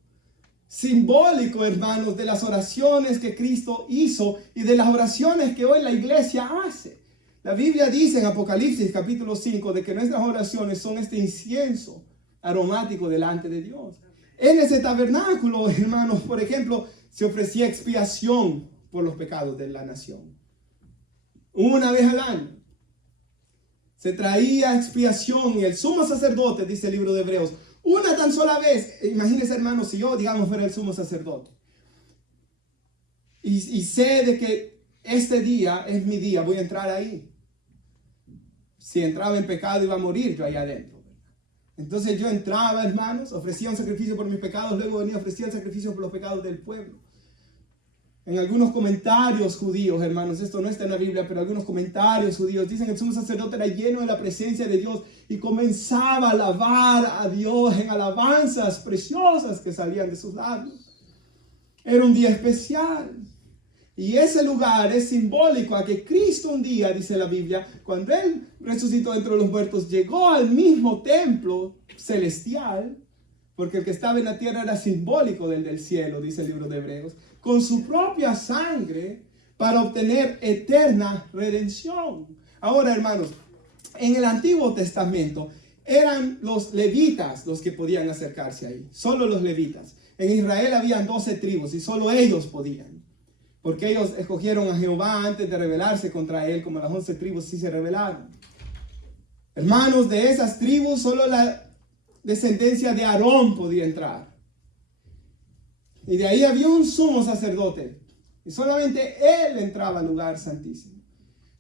simbólico, hermanos, de las oraciones que Cristo hizo y de las oraciones que hoy la iglesia hace. La Biblia dice en Apocalipsis capítulo 5 de que nuestras oraciones son este incienso aromático delante de Dios. En ese tabernáculo, hermanos, por ejemplo, se ofrecía expiación por los pecados de la nación. Una vez al año se traía expiación y el sumo sacerdote, dice el libro de Hebreos, una tan sola vez. Imagínense, hermanos, si yo, digamos, fuera el sumo sacerdote y sé de que este día es mi día, voy a entrar ahí. Si entraba en pecado iba a morir yo ahí adentro. Entonces yo entraba, hermanos, ofrecía un sacrificio por mis pecados, luego venía, ofrecía el sacrificio por los pecados del pueblo. En algunos comentarios judíos, hermanos, esto no está en la Biblia, pero algunos comentarios judíos dicen que el sumo sacerdote era lleno de la presencia de Dios y comenzaba a alabar a Dios en alabanzas preciosas que salían de sus labios. Era un día especial. Y ese lugar es simbólico a que Cristo un día, dice la Biblia, cuando Él resucitó entre los muertos, llegó al mismo templo celestial, porque el que estaba en la tierra era simbólico del cielo, dice el libro de Hebreos, con su propia sangre para obtener eterna redención. Ahora, hermanos, en el Antiguo Testamento eran los levitas los que podían acercarse ahí, solo los levitas. En Israel habían 12 tribus y solo ellos podían. Porque ellos escogieron a Jehová antes de rebelarse contra él, como las 11 tribus sí se rebelaron. Hermanos, de esas tribus, solo la descendencia de Aarón podía entrar. Y de ahí había un sumo sacerdote. Y solamente él entraba al lugar santísimo.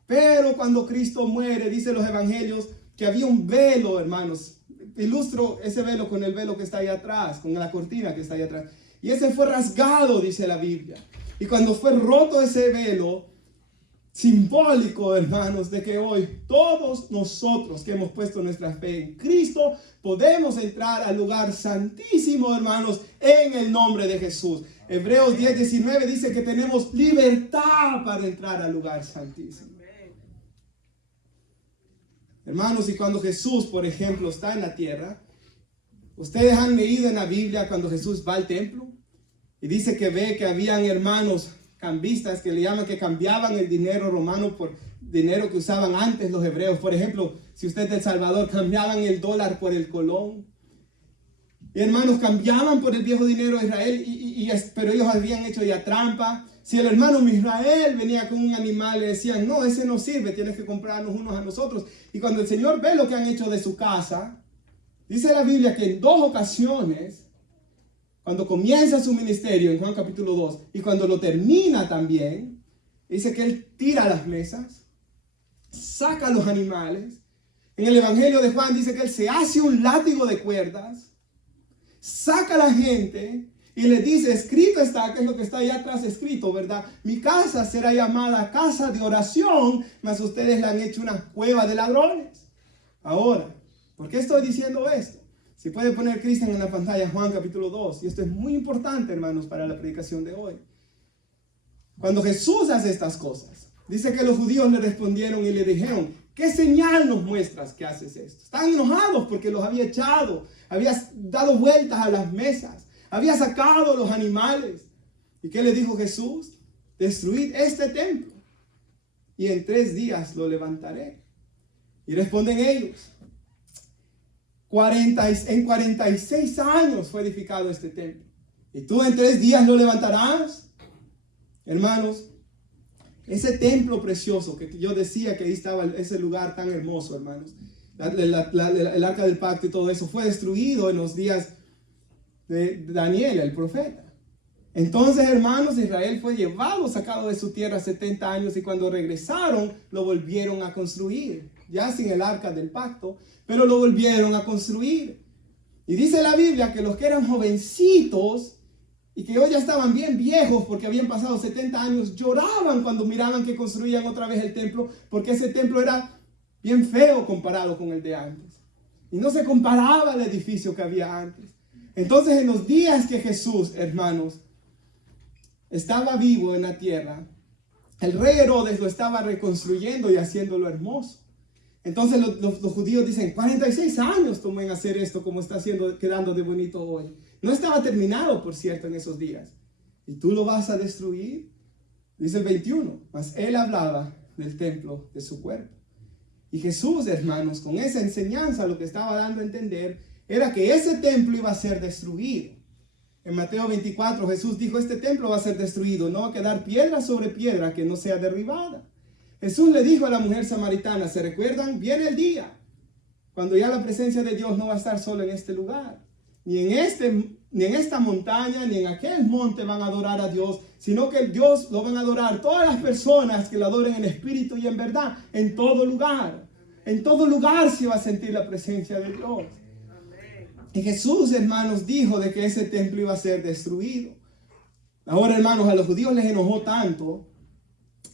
Pero cuando Cristo muere, dice los evangelios, que había un velo, hermanos. Ilustro ese velo con el velo que está ahí atrás, con la cortina que está ahí atrás. Y ese fue rasgado, dice la Biblia. Y cuando fue roto ese velo, simbólico, hermanos, de que hoy todos nosotros que hemos puesto nuestra fe en Cristo, podemos entrar al lugar santísimo, hermanos, en el nombre de Jesús. Hebreos 10:19 dice que tenemos libertad para entrar al lugar santísimo. Hermanos, y cuando Jesús, por ejemplo, está en la tierra, ustedes han leído en la Biblia cuando Jesús va al templo. Y dice que ve que habían hermanos cambistas que le llaman, que cambiaban el dinero romano por dinero que usaban antes los hebreos. Por ejemplo, si usted es de El Salvador, cambiaban el dólar por el colón. Y hermanos, cambiaban por el viejo dinero de Israel, pero ellos habían hecho ya trampa. Si el hermano Israel venía con un animal, le decían, no, ese no sirve, tienes que comprarnos unos a nosotros. Y cuando el Señor ve lo que han hecho de su casa, dice la Biblia que en 2 ocasiones, cuando comienza su ministerio en Juan capítulo 2 y cuando lo termina también, dice que Él tira las mesas, saca los animales. En el Evangelio de Juan dice que Él se hace un látigo de cuerdas, saca a la gente y le dice, escrito está, que es lo que está allá atrás escrito, ¿verdad? Mi casa será llamada casa de oración, mas ustedes la han hecho una cueva de ladrones. Ahora, ¿por qué estoy diciendo esto? Si puede poner Cristian en la pantalla, Juan capítulo 2. Y esto es muy importante, hermanos, para la predicación de hoy. Cuando Jesús hace estas cosas, dice que los judíos le respondieron y le dijeron, ¿qué señal nos muestras que haces esto? Están enojados porque los había echado, había dado vueltas a las mesas, había sacado los animales. ¿Y qué le dijo Jesús? Destruid este templo y en 3 días lo levantaré. Y responden ellos, en 46 años fue edificado este templo. ¿Y tú en 3 días lo levantarás? Hermanos, ese templo precioso que yo decía que ahí estaba ese lugar tan hermoso, hermanos. El arca del pacto y todo eso fue destruido en los días de Daniel, el profeta. Entonces, hermanos, Israel fue llevado, sacado de su tierra 70 años y cuando regresaron lo volvieron a construir. Ya sin el arca del pacto, pero lo volvieron a construir. Y dice la Biblia que los que eran jovencitos y que hoy ya estaban bien viejos porque habían pasado 70 años, lloraban cuando miraban que construían otra vez el templo, porque ese templo era bien feo comparado con el de antes. Y no se comparaba al edificio que había antes. Entonces, en los días que Jesús, hermanos, estaba vivo en la tierra, el rey Herodes lo estaba reconstruyendo y haciéndolo hermoso. Entonces los judíos dicen, 46 años tomó en hacer esto como está quedando de bonito hoy. No estaba terminado, por cierto, en esos días. ¿Y tú lo vas a destruir? Dice el 21, mas él hablaba del templo de su cuerpo. Y Jesús, hermanos, con esa enseñanza lo que estaba dando a entender era que ese templo iba a ser destruido. En Mateo 24 Jesús dijo, este templo va a ser destruido, no va a quedar piedra sobre piedra que no sea derribada. Jesús le dijo a la mujer samaritana, ¿se recuerdan? Viene el día cuando ya la presencia de Dios no va a estar solo en este lugar, ni en esta montaña, ni en aquel monte van a adorar a Dios, sino que Dios lo van a adorar todas las personas que lo adoren en espíritu y en verdad, en todo lugar. En todo lugar se va a sentir la presencia de Dios. Y Jesús, hermanos, dijo de que ese templo iba a ser destruido. Ahora, hermanos, a los judíos les enojó tanto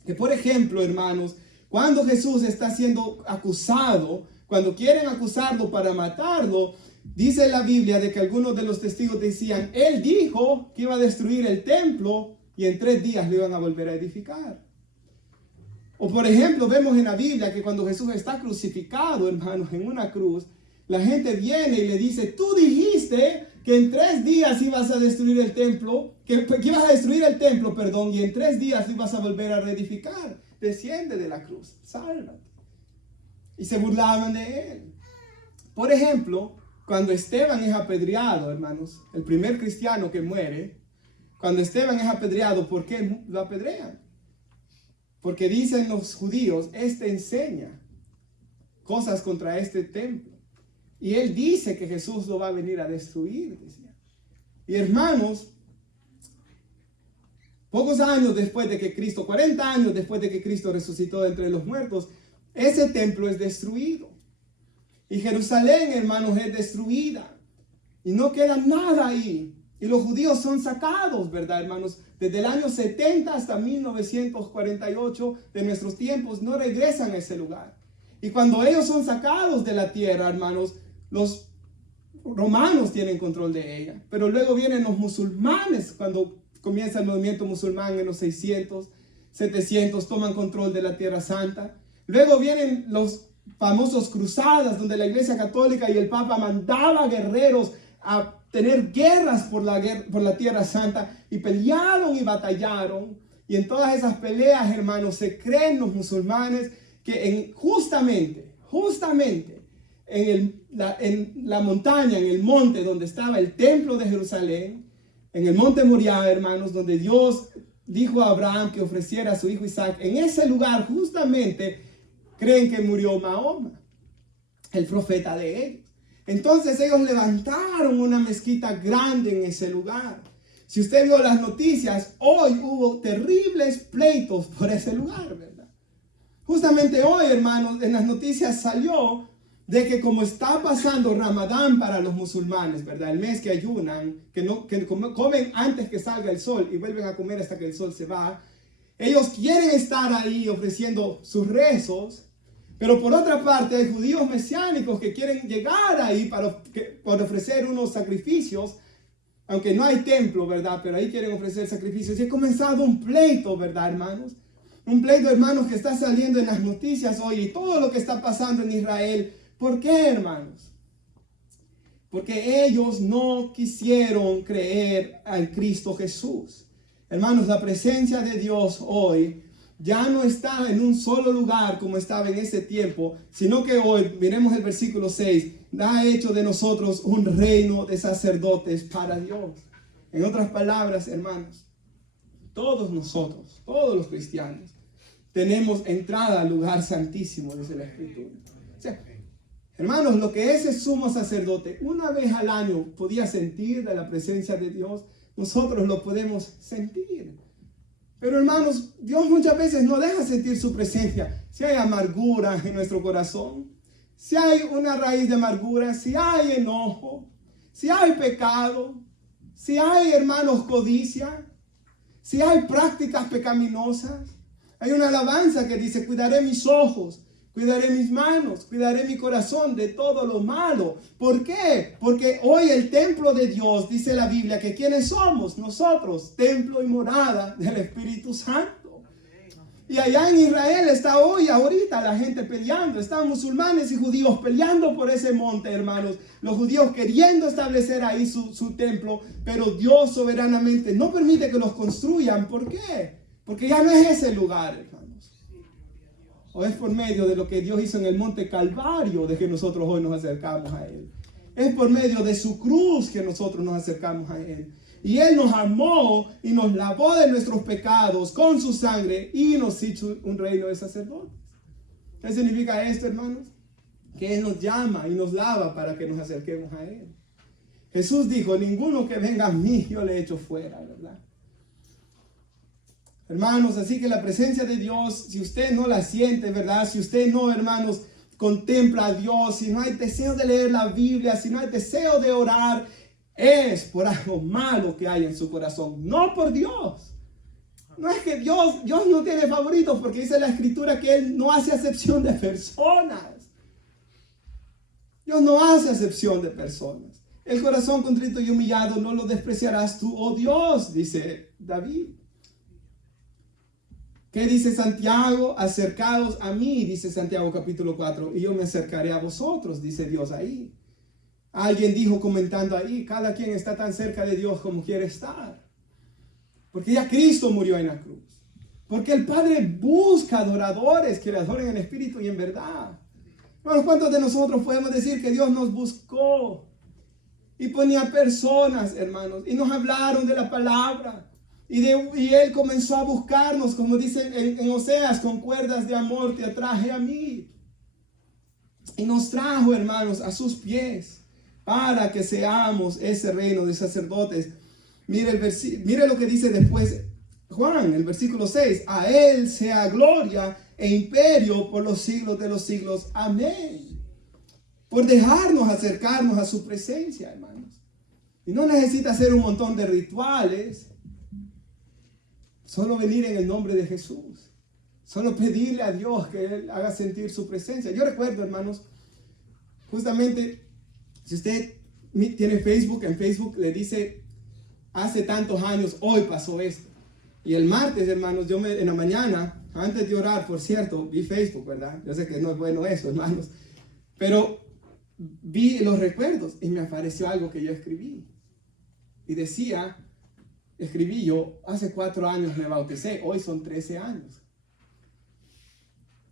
que, por ejemplo, hermanos, cuando Jesús está siendo acusado, cuando quieren acusarlo para matarlo, dice la Biblia de que algunos de los testigos decían, él dijo que iba a destruir el templo y en 3 días lo iban a volver a edificar. O por ejemplo, vemos en la Biblia que cuando Jesús está crucificado, hermanos, en una cruz, la gente viene y le dice, tú dijiste que en 3 días ibas a destruir el templo, que ibas a destruir el templo, perdón, y en 3 días ibas a volver a reedificar. Desciende de la cruz, sálvate. Y se burlaban de él. Por ejemplo, cuando Esteban es apedreado, hermanos, el primer cristiano que muere, cuando Esteban es apedreado, ¿por qué lo apedrean? Porque dicen los judíos, este enseña cosas contra este templo. Y él dice que Jesús lo va a venir a destruir, decía. Y hermanos, pocos años después de que Cristo, 40 años después de que Cristo resucitó de entre los muertos, ese templo es destruido. Y Jerusalén, hermanos, es destruida. Y no queda nada ahí. Y los judíos son sacados, ¿verdad, hermanos? Desde el año 70 hasta 1948 de nuestros tiempos no regresan a ese lugar. Y cuando ellos son sacados de la tierra, hermanos, los romanos tienen control de ella. Pero luego vienen los musulmanes, cuando comienza el movimiento musulmán en los 600, 700, toman control de la Tierra Santa. Luego vienen los famosos cruzadas, donde la Iglesia Católica y el Papa mandaba guerreros a tener guerras por la Tierra Santa, y pelearon y batallaron. Y en todas esas peleas, hermanos, se creen los musulmanes que justamente en la montaña, en el monte donde estaba el templo de Jerusalén, en el monte Moriah, hermanos, donde Dios dijo a Abraham que ofreciera a su hijo Isaac, en ese lugar justamente creen que murió Mahoma, el profeta de ellos. Entonces ellos levantaron una mezquita grande en ese lugar. Si usted vio las noticias, hoy hubo terribles pleitos por ese lugar, ¿verdad? Justamente hoy, hermanos, en las noticias salió de que como está pasando Ramadán para los musulmanes, ¿verdad? El mes que ayunan, que comen antes que salga el sol y vuelven a comer hasta que el sol se va. Ellos quieren estar ahí ofreciendo sus rezos, pero por otra parte hay judíos mesiánicos que quieren llegar ahí para ofrecer unos sacrificios, aunque no hay templo, ¿verdad? Pero ahí quieren ofrecer sacrificios. Y ha comenzado un pleito, ¿verdad, hermanos? Un pleito, hermanos, que está saliendo en las noticias hoy y todo lo que está pasando en Israel. ¿Por qué, hermanos? Porque ellos no quisieron creer en Cristo Jesús. Hermanos, la presencia de Dios hoy ya no está en un solo lugar como estaba en ese tiempo, sino que hoy, miremos el versículo 6, ha hecho de nosotros un reino de sacerdotes para Dios. En otras palabras, hermanos, todos nosotros, todos los cristianos, tenemos entrada al lugar santísimo, dice la Escritura. O sea, hermanos, lo que ese sumo sacerdote una vez al año podía sentir de la presencia de Dios, nosotros lo podemos sentir. Pero hermanos, Dios muchas veces no deja sentir su presencia. Si hay amargura en nuestro corazón, si hay una raíz de amargura, si hay enojo, si hay pecado, si hay, hermanos, codicia, si hay prácticas pecaminosas. Hay una alabanza que dice, cuidaré mis ojos, cuidaré mis manos, cuidaré mi corazón de todo lo malo. ¿Por qué? Porque hoy el templo de Dios, dice la Biblia, que ¿quiénes somos? Nosotros, templo y morada del Espíritu Santo. Y allá en Israel está hoy, ahorita, la gente peleando. Están musulmanes y judíos peleando por ese monte, hermanos. Los judíos queriendo establecer ahí su templo, pero Dios soberanamente no permite que los construyan. ¿Por qué? Porque ya no es ese lugar, hermanos. o es por medio de lo que Dios hizo en el monte Calvario de que nosotros hoy nos acercamos a Él. Es por medio de su cruz que nosotros nos acercamos a Él. Y Él nos amó y nos lavó de nuestros pecados con su sangre y nos hizo un reino de sacerdotes. ¿Qué significa esto, hermanos? Que Él nos llama y nos lava para que nos acerquemos a Él. Jesús dijo, ninguno que venga a mí yo le echo fuera, ¿verdad? Hermanos, así que la presencia de Dios, si usted no la siente, ¿verdad? Si usted no, hermanos, contempla a Dios, si no hay deseo de leer la Biblia, si no hay deseo de orar, es por algo malo que hay en su corazón, no por Dios. No es que Dios no tiene favoritos, porque dice la Escritura que Él no hace acepción de personas. Dios no hace acepción de personas. El corazón contrito y humillado no lo despreciarás tú, oh Dios, dice David. ¿Qué dice Santiago? Acercaos a mí, dice Santiago capítulo 4, y yo me acercaré a vosotros, dice Dios ahí. Alguien dijo comentando ahí, cada quien está tan cerca de Dios como quiere estar. Porque ya Cristo murió en la cruz. Porque el Padre busca adoradores que le adoren en espíritu y en verdad. Bueno, ¿cuántos de nosotros podemos decir que Dios nos buscó? Y ponía personas, hermanos, y nos hablaron de la palabra. Y Él comenzó a buscarnos, como dice en Oseas, con cuerdas de amor te atraje a mí. Y nos trajo, hermanos, a sus pies, para que seamos ese reino de sacerdotes. Mire lo que dice después Juan, el versículo 6. A Él sea gloria e imperio por los siglos de los siglos. Amén. Por dejarnos acercarnos a su presencia, hermanos. Y no necesita hacer un montón de rituales. Solo venir en el nombre de Jesús. Solo pedirle a Dios que Él haga sentir su presencia. Yo recuerdo, hermanos, justamente, si usted tiene Facebook, en Facebook le dice, hace tantos años, hoy pasó esto. Y el martes, hermanos, en la mañana, antes de orar, por cierto, vi Facebook, ¿verdad? Yo sé que no es bueno eso, hermanos. Pero vi los recuerdos y me apareció algo que yo escribí. Y decía, escribí yo, hace 4 años me bauticé, hoy son 13 años.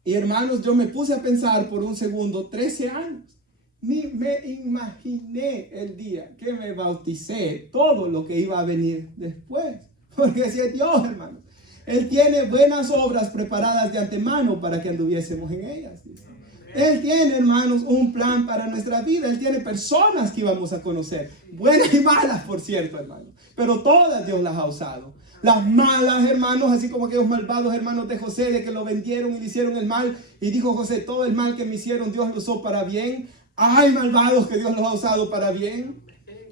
Y hermanos, yo me puse a pensar por un segundo, 13 años. Ni me imaginé el día que me bauticé, todo lo que iba a venir después. Porque decía Dios, hermanos, Él tiene buenas obras preparadas de antemano para que anduviésemos en ellas. Dice. Él tiene, hermanos, un plan para nuestra vida. Él tiene personas que íbamos a conocer. Buenas y malas, por cierto, hermanos. Pero todas Dios las ha usado. Las malas, hermanos, así como aquellos malvados hermanos de José, de que lo vendieron y le hicieron el mal. Y dijo José, todo el mal que me hicieron, Dios lo usó para bien. Hay malvados que Dios los ha usado para bien.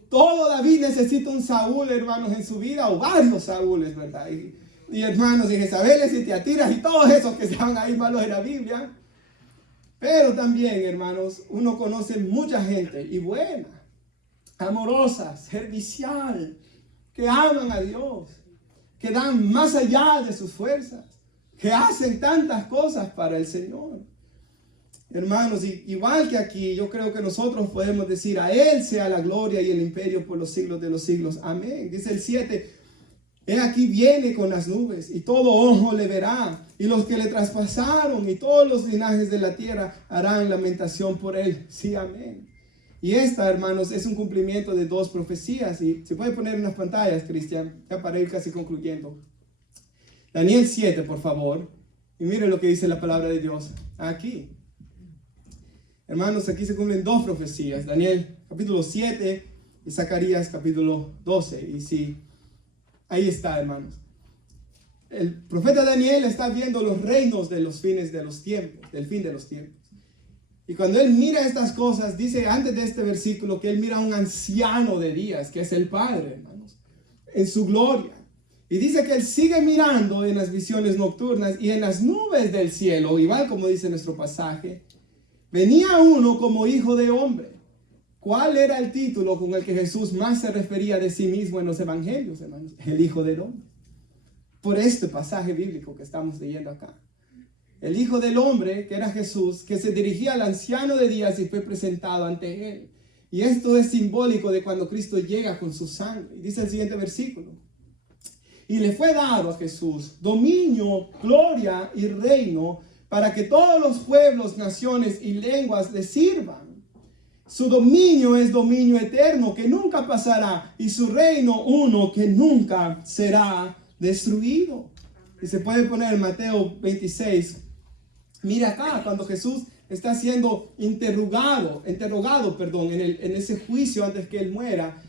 Todo David necesita un Saúl, hermanos, en su vida, o varios Saúles, ¿verdad? Y hermanos, y Jezabeles y Teatiras y todos esos que se van ahí malos en la Biblia. Pero también, hermanos, uno conoce mucha gente y buena, amorosa, servicial, que aman a Dios, que dan más allá de sus fuerzas, que hacen tantas cosas para el Señor. Hermanos, igual que aquí, yo creo que nosotros podemos decir, a Él sea la gloria y el imperio por los siglos de los siglos. Amén. Dice el 7, He aquí viene con las nubes y todo ojo le verá, y los que le traspasaron y todos los linajes de la tierra harán lamentación por Él. Sí, amén. Y esta, hermanos, es un cumplimiento de 2 profecías. Y se puede poner en las pantallas, Cristian, ya para ir casi concluyendo. Daniel 7, por favor. Y mire lo que dice la palabra de Dios aquí. Hermanos, aquí se cumplen 2 profecías. Daniel capítulo 7 y Zacarías capítulo 12. Y sí, ahí está, hermanos. El profeta Daniel está viendo los reinos de los fines de los tiempos, del fin de los tiempos. Y cuando él mira estas cosas, dice antes de este versículo que él mira a un anciano de días, que es el Padre, hermanos, en su gloria. Y dice que él sigue mirando en las visiones nocturnas y en las nubes del cielo, igual como dice nuestro pasaje, venía uno como hijo de hombre. ¿Cuál era el título con el que Jesús más se refería de sí mismo en los evangelios, hermanos? El Hijo del Hombre. Por este pasaje bíblico que estamos leyendo acá. El Hijo del Hombre, que era Jesús, que se dirigía al anciano de días y fue presentado ante él. Y esto es simbólico de cuando Cristo llega con su sangre. Y dice el siguiente versículo. Y le fue dado a Jesús dominio, gloria y reino para que todos los pueblos, naciones y lenguas le sirvan. Su dominio es dominio eterno que nunca pasará y su reino uno que nunca será destruido. Y se puede poner Mateo 26. Mira acá cuando Jesús está siendo interrogado, en ese juicio antes que él muera.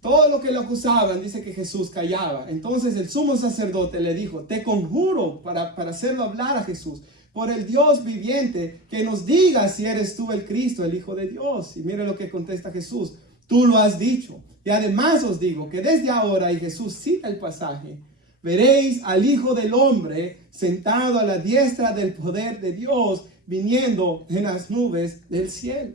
Todo lo que lo acusaban, dice que Jesús callaba. Entonces el sumo sacerdote le dijo, te conjuro para hacerlo hablar a Jesús, por el Dios viviente, que nos diga si eres tú el Cristo, el Hijo de Dios. Y mire lo que contesta Jesús, tú lo has dicho. Y además os digo que desde ahora, y Jesús cita el pasaje, veréis al Hijo del Hombre sentado a la diestra del poder de Dios, viniendo en las nubes del cielo.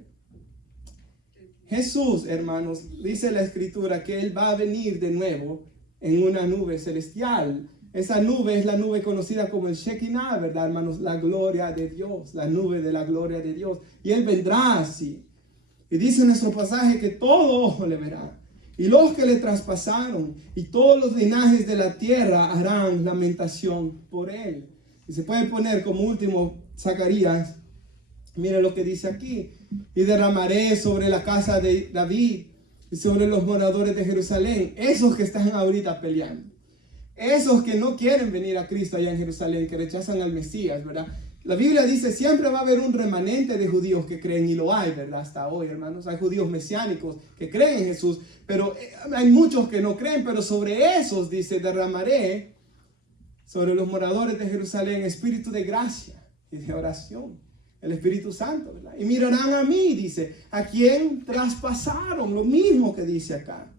Jesús, hermanos, dice la Escritura que Él va a venir de nuevo en una nube celestial. Esa nube es la nube conocida como el Shekinah, ¿verdad, hermanos? La gloria de Dios, la nube de la gloria de Dios. Y Él vendrá así. Y dice nuestro pasaje que todo ojo le verá. Y los que le traspasaron y todos los linajes de la tierra harán lamentación por Él. Y se puede poner como último Zacarías. Mire lo que dice aquí. Y derramaré sobre la casa de David y sobre los moradores de Jerusalén. Esos que están ahorita peleando. Esos que no quieren venir a Cristo allá en Jerusalén, que rechazan al Mesías, ¿verdad? La Biblia dice, siempre va a haber un remanente de judíos que creen, y lo hay, ¿verdad? Hasta hoy, hermanos. Hay judíos mesiánicos que creen en Jesús, pero hay muchos que no creen, pero sobre esos, dice, derramaré sobre los moradores de Jerusalén espíritu de gracia y de oración. El Espíritu Santo, ¿verdad? Y mirarán a mí, dice, a quien traspasaron, lo mismo que dice acá.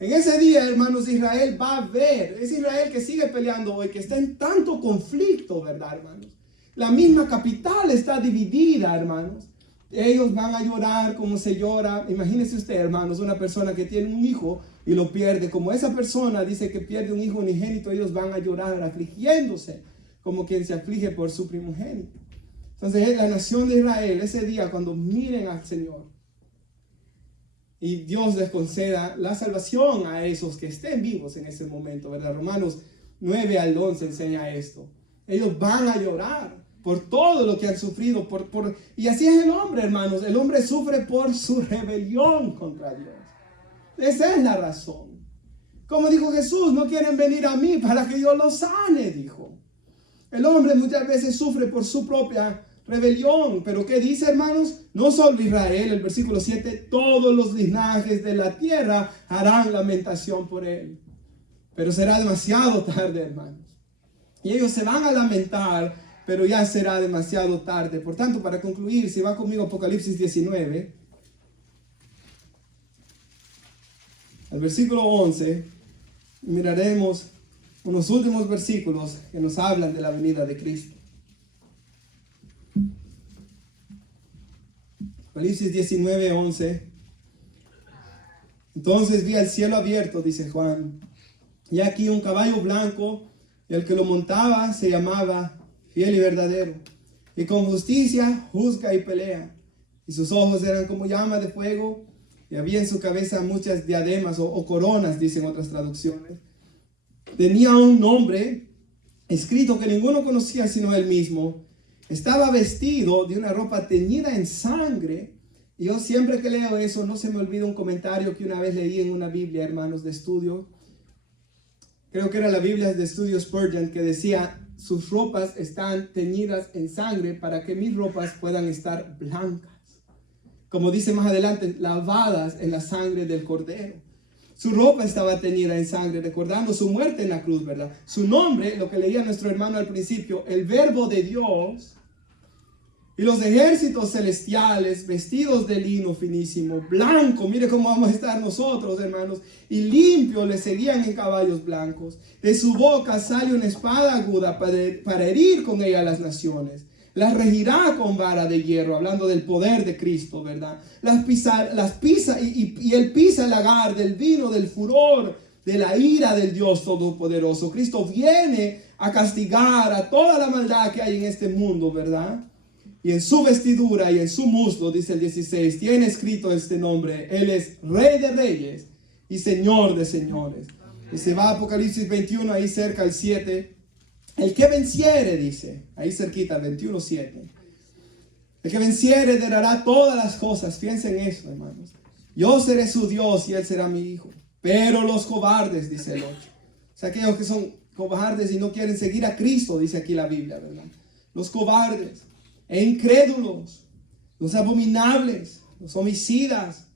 En ese día, hermanos, Israel va a ver, es Israel que sigue peleando hoy, que está en tanto conflicto, ¿verdad, hermanos? La misma capital está dividida, hermanos. Ellos van a llorar como se llora. Imagínese usted, hermanos, una persona que tiene un hijo y lo pierde. Como esa persona dice que pierde un hijo unigénito, ellos van a llorar afligiéndose como quien se aflige por su primogénito. Entonces, la nación de Israel, ese día, cuando miren al Señor y Dios les conceda la salvación a esos que estén vivos en ese momento, ¿verdad? Romanos 9 al 11 enseña esto. Ellos van a llorar por todo lo que han sufrido. Y así es el hombre, hermanos. El hombre sufre por su rebelión contra Dios. Esa es la razón. Como dijo Jesús, no quieren venir a mí para que yo los sane, dijo. El hombre muchas veces sufre por su propia rebelión. Pero ¿qué dice, hermanos? No solo Israel, el versículo 7, todos los linajes de la tierra harán lamentación por él. Pero será demasiado tarde, hermanos. Y ellos se van a lamentar, pero ya será demasiado tarde. Por tanto, para concluir, si va conmigo a Apocalipsis 19, al versículo 11, miraremos unos últimos versículos que nos hablan de la venida de Cristo. Apocalipsis 19, 11. Entonces vi el cielo abierto, dice Juan, y aquí un caballo blanco, y el que lo montaba se llamaba Fiel y Verdadero, y con justicia juzga y pelea. Y sus ojos eran como llamas de fuego, y había en su cabeza muchas diademas o coronas, dicen otras traducciones. Tenía un nombre escrito que ninguno conocía sino él mismo. Estaba vestido de una ropa teñida en sangre. Y yo siempre que leo eso, no se me olvida un comentario que una vez leí en una Biblia, hermanos, de estudio. Creo que era la Biblia de estudio Spurgeon, que decía, sus ropas están teñidas en sangre para que mis ropas puedan estar blancas. Como dice más adelante, lavadas en la sangre del Cordero. Su ropa estaba teñida en sangre, recordando su muerte en la cruz, ¿verdad? Su nombre, lo que leía nuestro hermano al principio, el Verbo de Dios. Y los ejércitos celestiales, vestidos de lino finísimo, blanco, mire cómo vamos a estar nosotros, hermanos, y limpio, le seguían en caballos blancos. De su boca sale una espada aguda para herir con ella a las naciones. Las regirá con vara de hierro, hablando del poder de Cristo, ¿verdad? Las pisa y él pisa el lagar del vino, del furor, de la ira del Dios Todopoderoso. Cristo viene a castigar a toda la maldad que hay en este mundo, ¿verdad? Y en su vestidura y en su muslo, dice el 16, tiene escrito este nombre. Él es Rey de Reyes y Señor de Señores. Y se va a Apocalipsis 21, ahí cerca al 7. El que venciere, dice, ahí cerquita, 21:7. El que venciere heredará todas las cosas. Piensen en eso, hermanos. Yo seré su Dios y él será mi hijo. Pero los cobardes, dice el 8. O sea, aquellos que son cobardes y no quieren seguir a Cristo, dice aquí la Biblia, ¿verdad? Los cobardes e incrédulos, los abominables, los homicidas.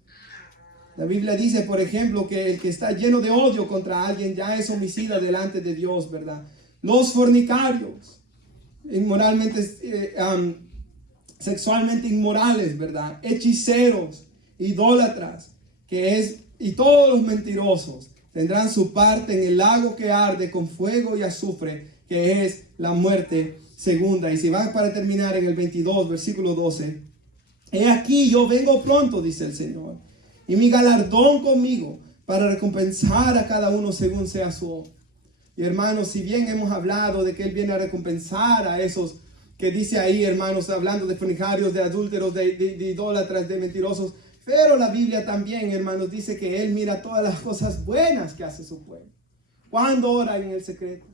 La Biblia dice, por ejemplo, que el que está lleno de odio contra alguien ya es homicida delante de Dios, ¿verdad? Los fornicarios, sexualmente inmorales, ¿verdad? Hechiceros, idólatras, y todos los mentirosos tendrán su parte en el lago que arde con fuego y azufre, que es la muerte segunda. Y si van para terminar en el 22, versículo 12. He aquí yo vengo pronto, dice el Señor, y mi galardón conmigo para recompensar a cada uno según sea su obra. Y hermanos, si bien hemos hablado de que Él viene a recompensar a esos que dice ahí, hermanos, hablando de fornicarios, de adúlteros, de idólatras, de mentirosos, pero la Biblia también, hermanos, dice que Él mira todas las cosas buenas que hace su pueblo. Cuando ora en el secreto,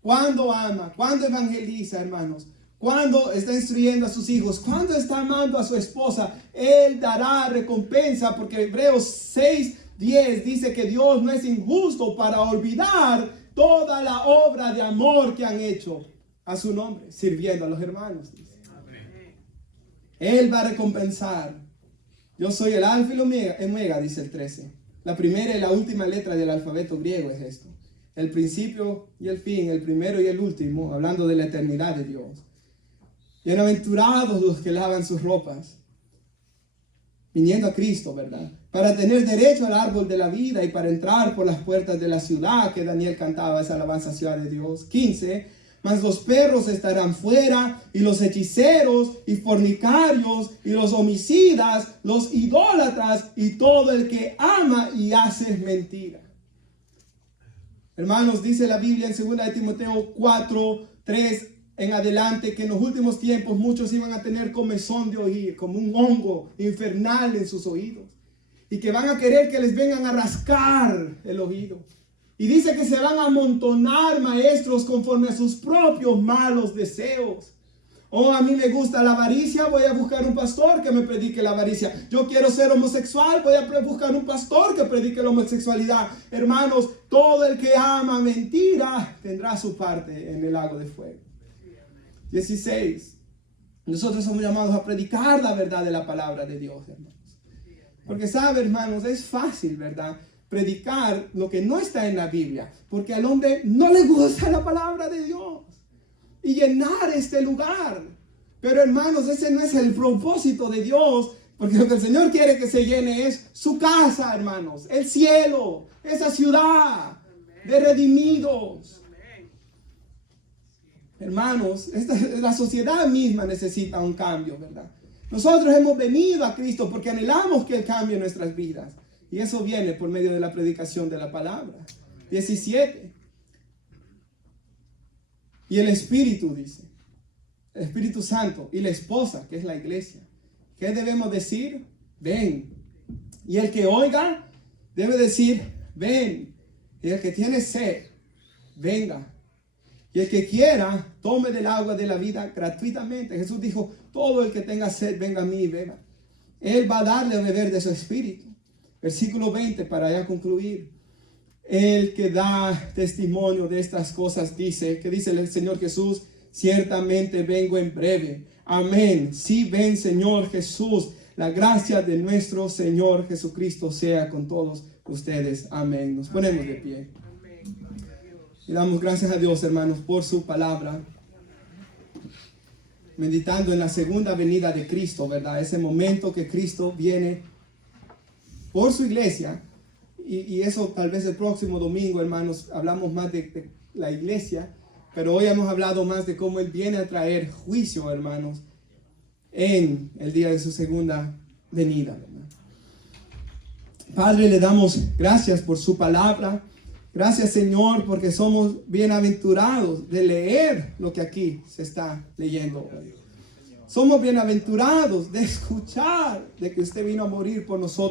cuando ama, cuando evangeliza, hermanos, cuando está instruyendo a sus hijos, cuando está amando a su esposa, Él dará recompensa, porque Hebreos 6:10 dice que Dios no es injusto para olvidar toda la obra de amor que han hecho a su nombre, sirviendo a los hermanos. Dice. Él va a recompensar. Yo soy el alfa y el omega, dice el 13. La primera y la última letra del alfabeto griego es esto. El principio y el fin, el primero y el último, hablando de la eternidad de Dios. Bienaventurados los que lavan sus ropas, viniendo a Cristo, ¿verdad? Para tener derecho al árbol de la vida y para entrar por las puertas de la ciudad, que Daniel cantaba esa alabanza, ciudad de Dios. 15. Mas los perros estarán fuera, y los hechiceros, y fornicarios, y los homicidas, los idólatras, y todo el que ama y hace mentira. Hermanos, dice la Biblia en 2 de Timoteo 4:3 en adelante, que en los últimos tiempos muchos iban a tener comezón de oír, como un hongo infernal en sus oídos, y que van a querer que les vengan a rascar el oído. Y dice que se van a amontonar maestros conforme a sus propios malos deseos. Oh, a mí me gusta la avaricia, voy a buscar un pastor que me predique la avaricia. Yo quiero ser homosexual, voy a buscar un pastor que predique la homosexualidad. Hermanos, todo el que ama mentira tendrá su parte en el lago de fuego. 16. Nosotros somos llamados a predicar la verdad de la palabra de Dios, hermanos. Porque sabe, hermanos, es fácil, ¿verdad?, predicar lo que no está en la Biblia, porque al hombre no le gusta la palabra de Dios, y llenar este lugar. Pero hermanos, ese no es el propósito de Dios, porque lo que el Señor quiere que se llene es su casa, hermanos, el cielo, esa ciudad de redimidos. Hermanos, la sociedad misma necesita un cambio, ¿verdad? Nosotros hemos venido a Cristo porque anhelamos que Él cambie nuestras vidas. Y eso viene por medio de la predicación de la palabra. 17. Y el Espíritu, dice, el Espíritu Santo y la esposa, que es la iglesia. ¿Qué debemos decir? Ven. Y el que oiga debe decir, ven. Y el que tiene sed, venga. Y el que quiera, tome del agua de la vida gratuitamente. Jesús dijo, todo el que tenga sed, venga a mí y beba. Él va a darle a beber de su Espíritu. Versículo 20, para ya concluir. El que da testimonio de estas cosas dice, que dice el Señor Jesús, ciertamente vengo en breve. Amén. Sí, ven, Señor Jesús. La gracia de nuestro Señor Jesucristo sea con todos ustedes. Amén. Nos ponemos de pie. Y damos gracias a Dios, hermanos, por su palabra. Meditando en la segunda venida de Cristo, ¿verdad? Ese momento que Cristo viene por su iglesia, y eso tal vez el próximo domingo, hermanos, hablamos más de la iglesia, pero hoy hemos hablado más de cómo Él viene a traer juicio, hermanos, en el día de su segunda venida, ¿verdad? Padre, le damos gracias por su palabra. Gracias, Señor, porque somos bienaventurados de leer lo que aquí se está leyendo hoy. Somos bienaventurados de escuchar de que usted vino a morir por nosotros.